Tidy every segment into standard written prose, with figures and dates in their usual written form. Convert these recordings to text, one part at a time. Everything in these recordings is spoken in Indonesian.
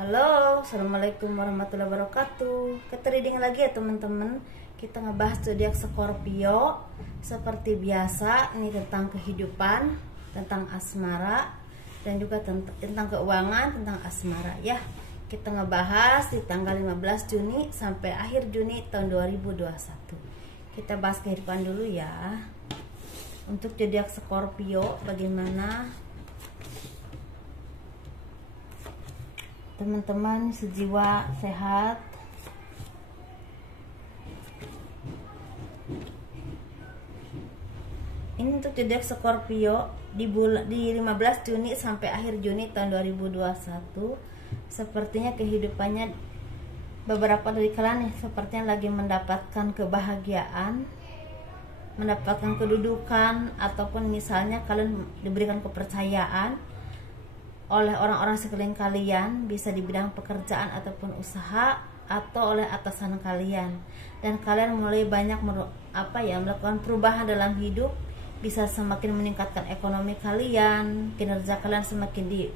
Halo, assalamualaikum warahmatullahi wabarakatuh. Kita reading lagi ya teman-teman. Kita ngebahas zodiak Scorpio. Seperti biasa, ini tentang kehidupan, tentang asmara, dan juga tentang keuangan, tentang asmara ya. Kita ngebahas di tanggal 15 Juni sampai akhir Juni tahun 2021. Kita bahas kehidupan dulu ya. Untuk zodiak Scorpio, bagaimana teman-teman? Sejiwa, sehat. Ini untuk zodiak Scorpio di 15 Juni sampai akhir Juni tahun 2021. Sepertinya kehidupannya beberapa dari kalian sepertinya lagi mendapatkan kebahagiaan, mendapatkan kedudukan, ataupun misalnya kalian diberikan kepercayaan oleh orang-orang sekeliling kalian, bisa di bidang pekerjaan ataupun usaha, atau oleh atasan kalian, dan kalian mulai banyak melakukan perubahan dalam hidup, bisa semakin meningkatkan ekonomi kalian, kinerja kalian semakin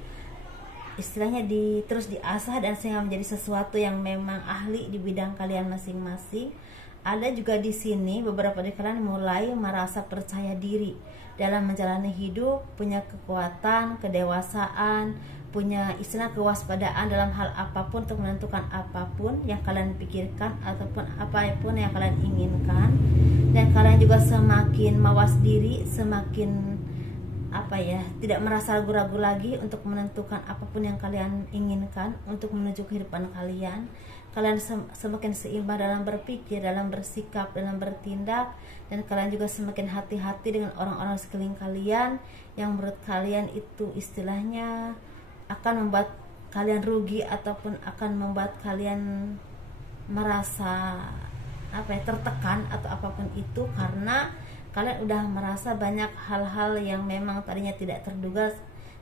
terus diasah, dan sehingga menjadi sesuatu yang memang ahli di bidang kalian masing-masing. Ada juga di sini beberapa dari kalian mulai merasa percaya diri dalam menjalani hidup, punya kekuatan, kedewasaan, punya kewaspadaan dalam hal apapun untuk menentukan apapun yang kalian pikirkan ataupun apapun yang kalian inginkan. Dan kalian juga semakin mawas diri, semakin tidak merasa ragu-ragu lagi untuk menentukan apapun yang kalian inginkan untuk menuju kehidupan kalian. Kalian semakin seimbang dalam berpikir, dalam bersikap, dalam bertindak, dan kalian juga semakin hati-hati dengan orang-orang sekeliling kalian yang menurut kalian itu istilahnya akan membuat kalian rugi ataupun akan membuat kalian merasa tertekan atau apapun itu, karena kalian udah merasa banyak hal-hal yang memang tadinya tidak terduga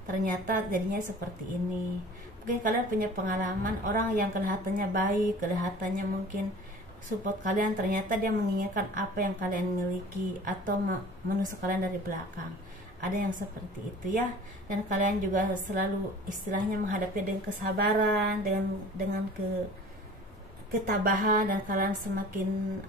ternyata jadinya seperti ini. Mungkin kalian punya pengalaman orang yang kelihatannya baik, kelihatannya mungkin support kalian, ternyata dia menginginkan apa yang kalian miliki atau menusuk kalian dari belakang. Ada yang seperti itu ya. Dan kalian juga selalu istilahnya menghadapi dengan kesabaran, dengan ketabahan, dan kalian semakin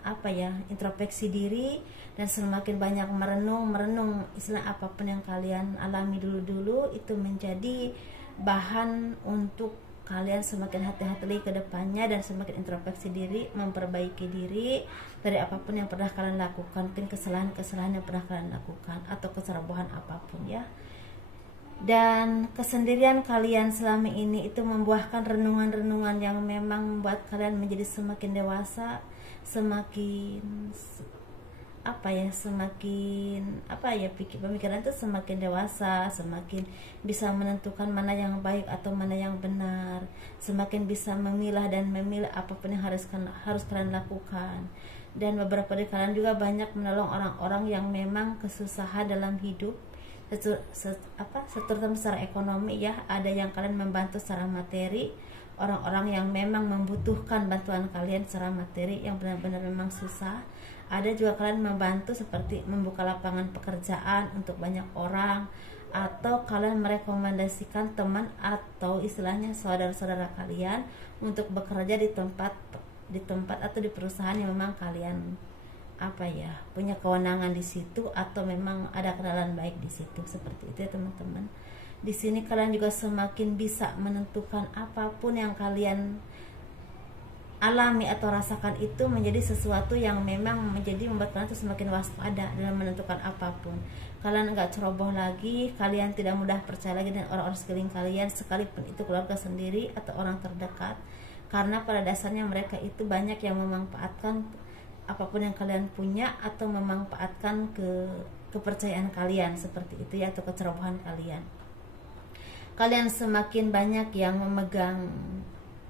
introspeksi diri dan semakin banyak merenung istilah apapun yang kalian alami dulu itu menjadi bahan untuk kalian semakin hati-hati lagi ke depannya, dan semakin introspeksi diri, memperbaiki diri dari apapun yang pernah kalian lakukan, mungkin kesalahan-kesalahan yang pernah kalian lakukan atau keserbohan apapun ya. Dan kesendirian kalian selama ini itu membuahkan renungan-renungan yang memang membuat kalian menjadi semakin dewasa, semakin pemikiran itu semakin dewasa, semakin bisa menentukan mana yang baik atau mana yang benar, semakin bisa memilah apapun yang harus kalian lakukan. Dan beberapa dari kalian juga banyak menolong orang-orang yang memang kesusahan dalam hidup, terutama secara ekonomi ya. Ada yang kalian membantu secara materi, orang-orang yang memang membutuhkan bantuan kalian secara materi yang benar-benar memang susah. Ada juga kalian membantu seperti membuka lapangan pekerjaan untuk banyak orang, atau kalian merekomendasikan teman atau istilahnya saudara-saudara kalian untuk bekerja di tempat atau di perusahaan yang memang kalian punya kewenangan di situ, atau memang ada kenalan baik di situ. Seperti itu ya teman-teman. Di sini kalian juga semakin bisa menentukan apapun yang kalian alami atau rasakan itu menjadi sesuatu yang memang membuat kalian itu semakin waspada dalam menentukan apapun. Kalian enggak ceroboh lagi, kalian tidak mudah percaya lagi dengan orang-orang sekeliling kalian, sekalipun itu keluarga sendiri atau orang terdekat, karena pada dasarnya mereka itu banyak yang memanfaatkan apapun yang kalian punya atau memanfaatkan kepercayaan kalian seperti itu ya, atau kecerobohan kalian. Kalian semakin banyak yang memegang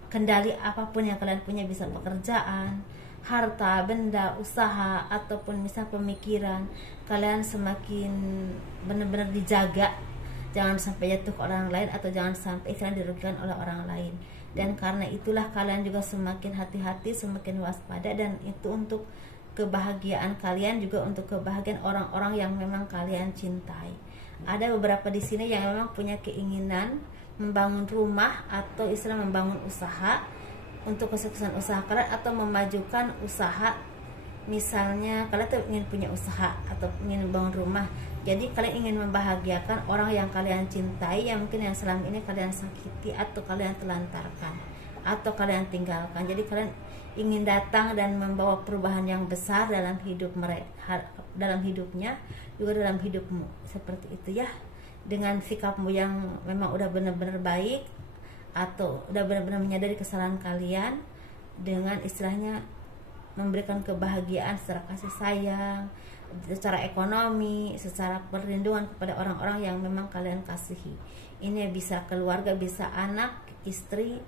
kendali apapun yang kalian punya, bisa pekerjaan, harta, benda, usaha, ataupun misal pemikiran. Kalian semakin benar-benar dijaga, jangan sampai jatuh ke orang lain atau jangan sampai kalian dirugikan oleh orang lain. Dan karena itulah kalian juga semakin hati-hati, semakin waspada, dan itu untuk kebahagiaan kalian, juga untuk kebahagiaan orang-orang yang memang kalian cintai. Ada beberapa di sini yang memang punya keinginan membangun rumah atau istilah membangun usaha untuk kesuksesan usaha kalian, atau memajukan usaha. Misalnya kalian tuh ingin punya usaha atau ingin membangun rumah, jadi kalian ingin membahagiakan orang yang kalian cintai, yang mungkin yang selama ini kalian sakiti atau kalian telantarkan atau kalian tinggalkan. Jadi kalian ingin datang dan membawa perubahan yang besar dalam hidup mereka, dalam hidupnya juga dalam hidupmu, seperti itu ya. Dengan sikapmu yang memang udah benar-benar baik atau udah benar-benar menyadari kesalahan kalian, dengan istilahnya memberikan kebahagiaan secara kasih sayang, secara ekonomi, secara perlindungan kepada orang-orang yang memang kalian kasihi. Ini bisa keluarga, bisa anak, istri,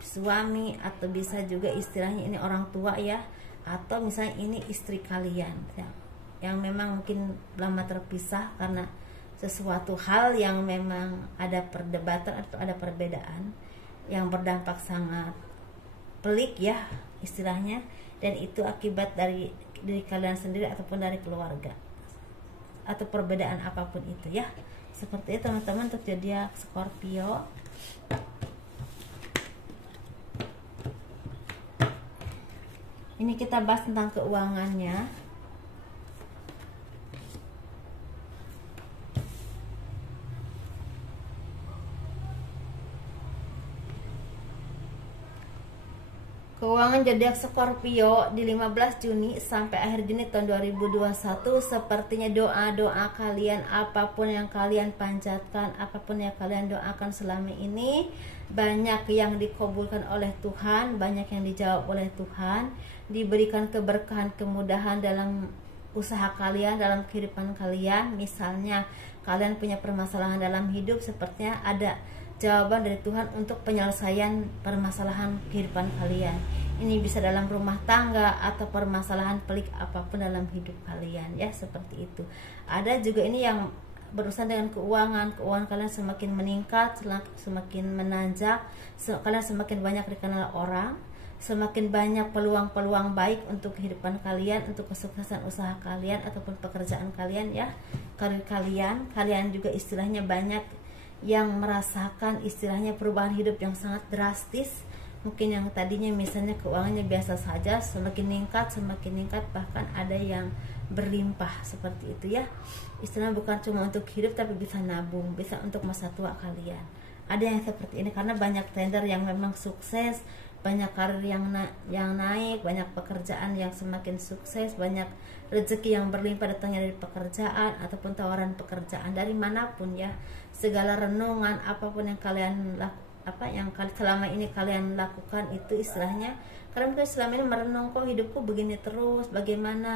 suami, atau bisa juga istilahnya ini orang tua ya, atau misalnya ini istri kalian yang memang mungkin lama terpisah karena sesuatu hal yang memang ada perdebatan atau ada perbedaan yang berdampak sangat pelik ya istilahnya, dan itu akibat dari diri kalian sendiri ataupun dari keluarga atau perbedaan apapun itu ya. Seperti itu teman-teman untuk zodiak Scorpio. Ini kita bahas tentang keuangannya. Keuangan zodiak Scorpio di 15 Juni sampai akhir Juni tahun 2021, sepertinya doa-doa kalian, apapun yang kalian panjatkan, apapun yang kalian doakan selama ini, banyak yang dikabulkan oleh Tuhan, banyak yang dijawab oleh Tuhan, diberikan keberkahan, kemudahan dalam usaha kalian, dalam kehidupan kalian. Misalnya kalian punya permasalahan dalam hidup, sepertinya ada jawaban dari Tuhan untuk penyelesaian permasalahan kehidupan kalian. Ini bisa dalam rumah tangga atau permasalahan pelik apapun dalam hidup kalian ya, seperti itu. Ada juga ini yang berurusan dengan keuangan kalian semakin meningkat, semakin menanjak, kalian semakin banyak dikenal orang, semakin banyak peluang-peluang baik untuk kehidupan kalian, untuk kesuksesan usaha kalian ataupun pekerjaan kalian ya, karir kalian juga istilahnya banyak yang merasakan istilahnya perubahan hidup yang sangat drastis. Mungkin yang tadinya misalnya keuangannya biasa saja, semakin meningkat, bahkan ada yang berlimpah, seperti itu ya. Istilahnya bukan cuma untuk hidup tapi bisa nabung, bisa untuk masa tua kalian. Ada yang seperti ini karena banyak tender yang memang sukses, banyak karir yang naik, banyak pekerjaan yang semakin sukses, banyak rezeki yang berlimpah datangnya dari pekerjaan ataupun tawaran pekerjaan dari manapun ya. Segala renungan apapun yang kalian selama ini kalian lakukan itu istilahnya kalian mungkin selama ini merenung, kok hidupku begini terus, bagaimana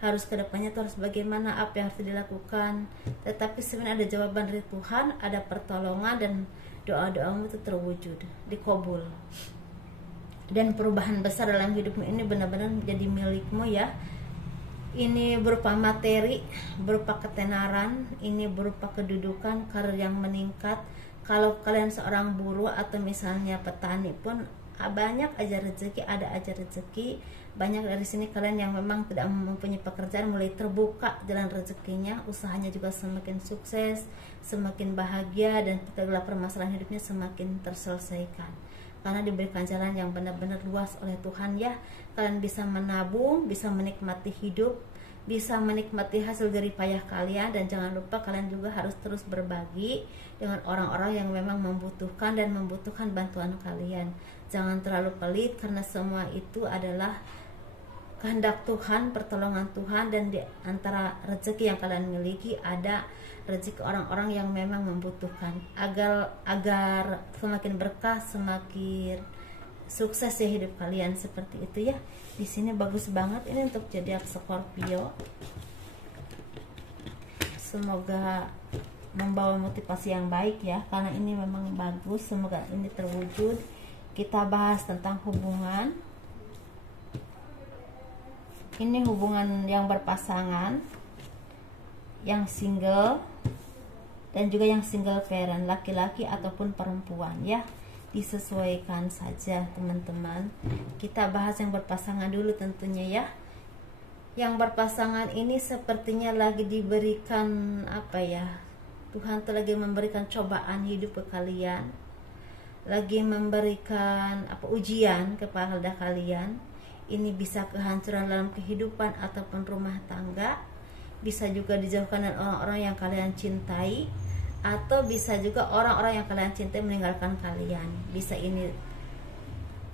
harus kedepannya tuh harus bagaimana, apa yang harus dilakukan. Tetapi sebenarnya ada jawaban dari Tuhan, ada pertolongan, dan doa-doamu itu terwujud, dikabul, dan perubahan besar dalam hidupmu ini benar-benar menjadi milikmu ya. Ini berupa materi, berupa ketenaran, ini berupa kedudukan, karir yang meningkat. Kalau kalian seorang buruh atau misalnya petani pun banyak aja rezeki, ada aja rezeki. Banyak dari sini kalian yang memang tidak mempunyai pekerjaan mulai terbuka jalan rezekinya, usahanya juga semakin sukses, semakin bahagia, dan segala permasalahan hidupnya semakin terselesaikan karena diberikan jalan yang benar-benar luas oleh Tuhan ya. Kalian bisa menabung, bisa menikmati hidup, bisa menikmati hasil jerih payah kalian, dan jangan lupa kalian juga harus terus berbagi dengan orang-orang yang memang membutuhkan dan membutuhkan bantuan kalian. Jangan terlalu pelit karena semua itu adalah kehendak Tuhan, pertolongan Tuhan, dan di antara rezeki yang kalian miliki ada rezeki orang-orang yang memang membutuhkan agar semakin berkah, semakin sukses ya hidup kalian, seperti itu ya. Di sini bagus banget ini untuk zodiak Scorpio. Semoga membawa motivasi yang baik ya, karena ini memang bagus, semoga ini terwujud. Kita bahas tentang hubungan. Ini hubungan yang berpasangan, yang single, dan juga yang single parent, laki-laki ataupun perempuan ya. Disesuaikan saja teman-teman. Kita bahas yang berpasangan dulu tentunya ya. Yang berpasangan ini sepertinya lagi diberikan Tuhan tuh lagi memberikan cobaan hidup ke kalian, lagi memberikan ujian kepada kalian. Ini bisa kehancuran dalam kehidupan ataupun rumah tangga, bisa juga dijauhkan dari orang-orang yang kalian cintai, atau bisa juga orang-orang yang kalian cintai meninggalkan kalian. Bisa ini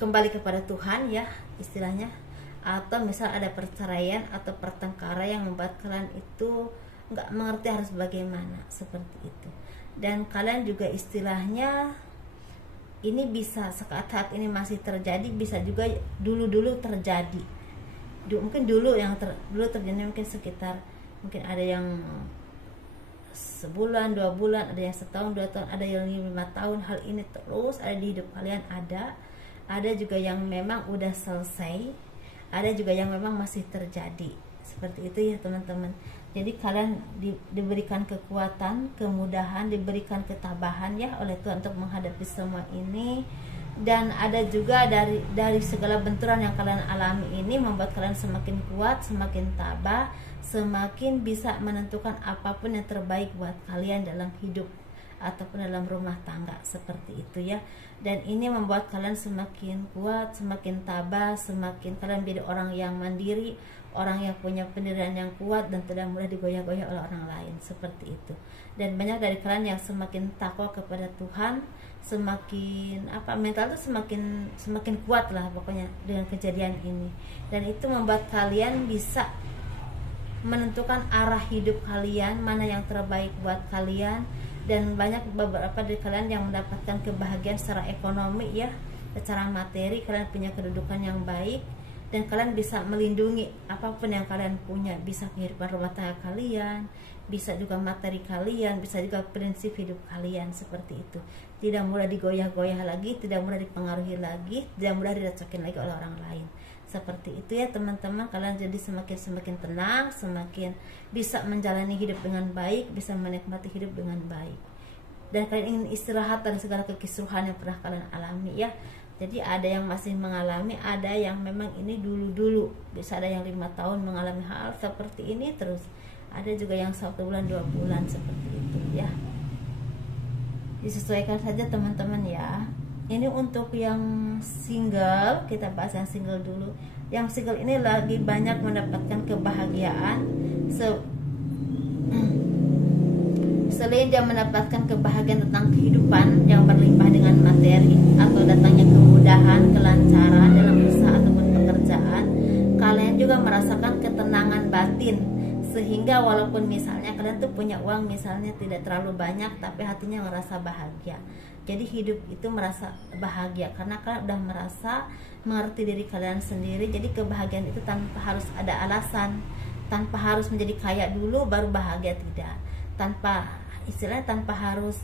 kembali kepada Tuhan ya istilahnya, atau misal ada perceraian atau pertengkaran yang membuat kalian itu nggak mengerti harus bagaimana, seperti itu. Dan kalian juga istilahnya ini bisa saat ini masih terjadi, bisa juga dulu terjadi. Mungkin dulu terjadi mungkin sekitar, mungkin ada yang sebulan, 2 bulan, ada yang setahun, 2 tahun, ada yang 5 tahun. Hal ini terus ada di hidup kalian, ada juga yang memang udah selesai, ada juga yang memang masih terjadi. Seperti itu ya teman-teman. Jadi kalian diberikan kekuatan, kemudahan, diberikan ketabahan ya oleh Tuhan untuk menghadapi semua ini. Dan ada juga dari segala benturan yang kalian alami ini membuat kalian semakin kuat, semakin tabah, semakin bisa menentukan apapun yang terbaik buat kalian dalam hidup ataupun dalam rumah tangga, seperti itu ya. Dan ini membuat kalian semakin kuat, semakin tabah, semakin kalian menjadi orang yang mandiri, orang yang punya pendirian yang kuat dan tidak mudah digoyah-goyah oleh orang lain, seperti itu. Dan banyak dari kalian yang semakin takwa kepada Tuhan, semakin mental itu semakin kuat lah pokoknya dengan kejadian ini. Dan itu membuat kalian bisa menentukan arah hidup kalian, mana yang terbaik buat kalian. Dan beberapa dari kalian yang mendapatkan kebahagiaan secara ekonomi ya, secara materi kalian punya kedudukan yang baik, dan kalian bisa melindungi apapun yang kalian punya, bisa kehidupan rumah tangga kalian, bisa juga materi kalian, bisa juga prinsip hidup kalian, seperti itu. Tidak mudah digoyah-goyah lagi, tidak mudah dipengaruhi lagi, tidak mudah direcokin lagi oleh orang lain. Seperti itu ya teman-teman. Kalian jadi semakin tenang, semakin bisa menjalani hidup dengan baik, bisa menikmati hidup dengan baik. Dan kalian ingin istirahat dari segala kekisruhan yang pernah kalian alami ya. Jadi ada yang masih mengalami, ada yang memang ini dulu bisa ada yang 5 tahun mengalami hal seperti ini terus, ada juga yang 1 bulan 2 bulan, seperti itu ya. Disesuaikan saja teman-teman ya. Ini untuk yang single, kita bahas yang single dulu. Yang single ini lagi banyak mendapatkan kebahagiaan. Selain dia mendapatkan kebahagiaan tentang kehidupan yang berlimpah dengan materi atau datangnya kemudahan, kelancaran dalam usaha ataupun pekerjaan, kalian juga merasakan ketenangan batin. Sehingga walaupun misalnya kalian tuh punya uang misalnya tidak terlalu banyak, tapi hatinya merasa bahagia. Jadi hidup itu merasa bahagia karena kalian udah merasa mengerti diri kalian sendiri. Jadi kebahagiaan itu tanpa harus ada alasan, tanpa harus menjadi kaya dulu baru bahagia, tidak. Tanpa harus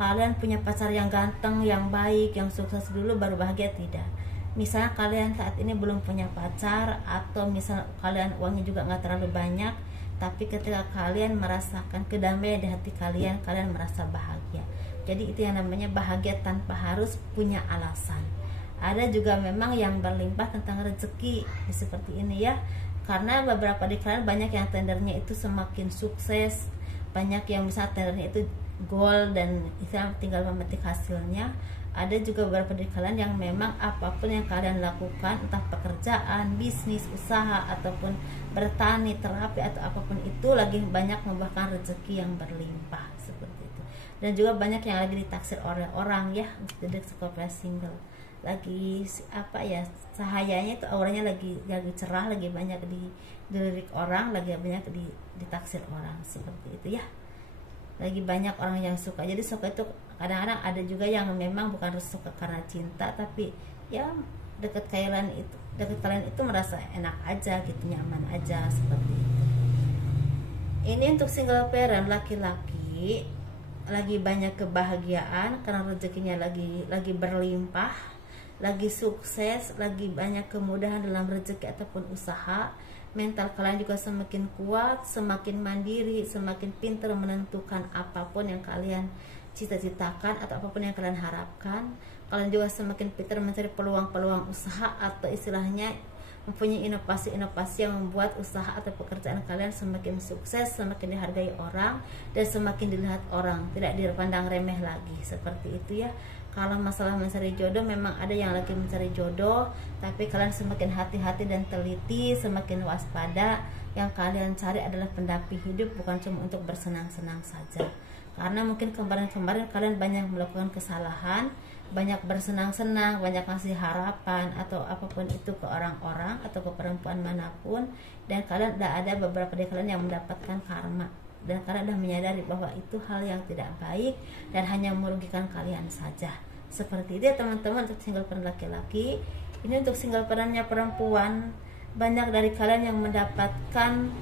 kalian punya pacar yang ganteng, yang baik, yang sukses dulu baru bahagia, tidak. Misalnya kalian saat ini belum punya pacar, atau misal kalian uangnya juga nggak terlalu banyak, tapi ketika kalian merasakan kedamaian di hati kalian, kalian merasa bahagia. Jadi itu yang namanya bahagia tanpa harus punya alasan. Ada juga memang yang berlimpah tentang rezeki seperti ini ya. Karena beberapa di kalian banyak yang tendernya itu semakin sukses, banyak yang bisa tendernya itu goal dan tinggal memetik hasilnya. Ada juga beberapa dari kalian yang memang apapun yang kalian lakukan, entah pekerjaan, bisnis, usaha, ataupun bertani, terapi, atau apapun itu lagi banyak membuahkan rezeki yang berlimpah, seperti itu. Dan juga banyak yang lagi ditaksir oleh orang ya, jadi Scorpio single lagi cahayanya itu auranya lagi cerah, lagi banyak dilirik orang, lagi banyak ditaksir orang, seperti itu ya. Lagi banyak orang yang suka. Jadi suka itu kadang-kadang ada juga yang memang bukan suka karena cinta, tapi ya deket kalian itu merasa enak aja gitu, nyaman aja, seperti itu. Ini untuk single parent laki-laki lagi banyak kebahagiaan karena rezekinya lagi berlimpah, lagi sukses, lagi banyak kemudahan dalam rezeki ataupun usaha. Mental kalian juga semakin kuat, semakin mandiri, semakin pintar menentukan apapun yang kalian cita-citakan atau apapun yang kalian harapkan. Kalian juga semakin pintar mencari peluang-peluang usaha atau istilahnya mempunyai inovasi-inovasi yang membuat usaha atau pekerjaan kalian semakin sukses, semakin dihargai orang, dan semakin dilihat orang, tidak dipandang remeh lagi. Seperti itu ya. Kalau masalah mencari jodoh, memang ada yang lagi mencari jodoh, tapi kalian semakin hati-hati dan teliti, semakin waspada. Yang kalian cari adalah pendamping hidup, bukan cuma untuk bersenang-senang saja. Karena mungkin kemarin-kemarin kalian banyak melakukan kesalahan, banyak bersenang-senang, banyak ngasih harapan atau apapun itu ke orang-orang atau ke perempuan manapun, dan kalian udah ada beberapa dari kalian yang mendapatkan karma, dan kalian udah menyadari bahwa itu hal yang tidak baik dan hanya merugikan kalian saja. Seperti itu ya teman-teman, untuk single parent laki-laki. Ini untuk single parentnya perempuan, banyak dari kalian yang mendapatkan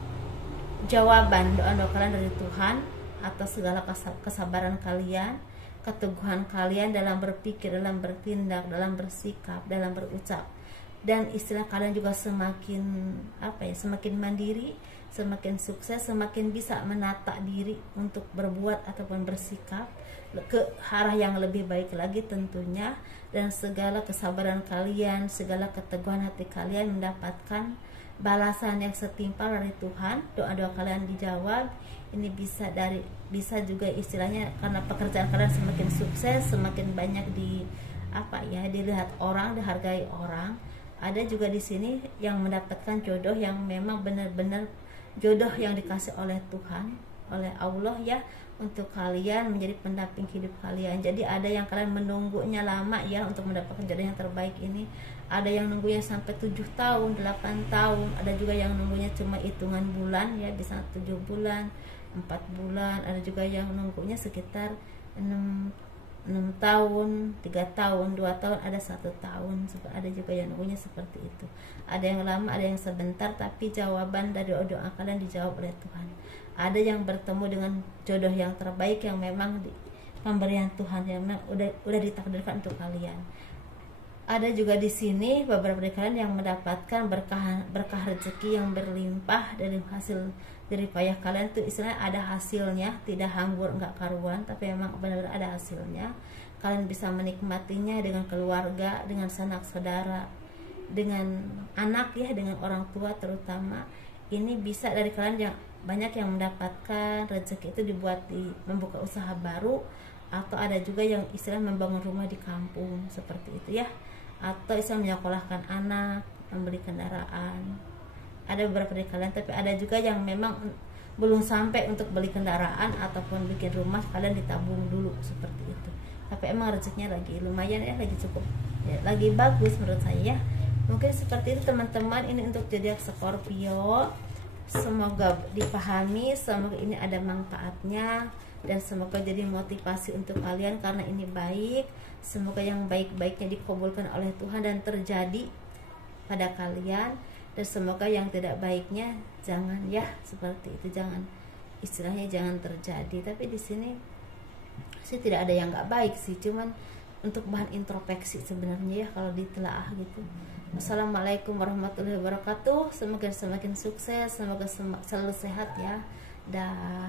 jawaban doa-doa kalian dari Tuhan atas segala kesabaran kalian, keteguhan kalian dalam berpikir, dalam bertindak, dalam bersikap, dalam berucap. Dan istilah kalian juga semakin semakin mandiri, semakin sukses, semakin bisa menata diri untuk berbuat ataupun bersikap ke arah yang lebih baik lagi tentunya. Dan segala kesabaran kalian, segala keteguhan hati kalian mendapatkan balasan yang setimpal dari Tuhan. Doa-doa kalian dijawab. Ini bisa juga istilahnya karena pekerjaan kalian semakin sukses, semakin banyak dilihat orang, dihargai orang. Ada juga di sini yang mendapatkan jodoh yang memang benar-benar jodoh yang dikasih oleh Tuhan, oleh Allah ya, untuk kalian menjadi pendamping hidup kalian. Jadi ada yang kalian menunggunya lama ya untuk mendapatkan jodoh yang terbaik ini. Ada yang nunggunya sampai 7 tahun, 8 tahun. Ada juga yang nunggunya cuma hitungan bulan ya, bisa 7 bulan, 4 bulan. Ada juga yang nunggunya sekitar 6 tahun, 3 tahun, 2 tahun, ada 1 tahun. Ada juga yang nunggunya seperti itu. Ada yang lama, ada yang sebentar, tapi jawaban dari doa kalian dijawab oleh Tuhan. Ada yang bertemu dengan jodoh yang terbaik yang memang pemberian Tuhan, yang memang udah ditakdirkan untuk kalian. Ada juga di sini beberapa dari kalian yang mendapatkan berkah rezeki yang berlimpah dari hasil dari payah kalian tuh, istilahnya ada hasilnya, tidak hambur, enggak karuan, tapi memang benar-benar ada hasilnya. Kalian bisa menikmatinya dengan keluarga, dengan sanak saudara, dengan anak ya, dengan orang tua terutama. Ini bisa dari kalian yang banyak yang mendapatkan rezeki itu dibuat membuka usaha baru, atau ada juga yang istilah membangun rumah di kampung seperti itu ya, atau istilah menyekolahkan anak, membeli kendaraan. Ada beberapa dari kalian, tapi ada juga yang memang belum sampai untuk beli kendaraan ataupun bikin rumah, kalian ditabung dulu seperti itu. Tapi emang rezekinya lagi lumayan ya, lagi cukup ya, lagi bagus menurut saya ya. Mungkin seperti itu teman-teman, ini untuk zodiak Scorpio. Semoga dipahami, semoga ini ada manfaatnya, dan semoga jadi motivasi untuk kalian karena ini baik. Semoga yang baik-baiknya dikabulkan oleh Tuhan dan terjadi pada kalian, dan semoga yang tidak baiknya jangan ya, seperti itu, jangan istilahnya jangan terjadi. Tapi di sini sih tidak ada yang nggak baik sih, cuman untuk bahan introspeksi sebenarnya ya kalau ditelaah gitu. Assalamualaikum warahmatullahi wabarakatuh. Semoga semakin sukses, semoga selalu sehat ya. Dah.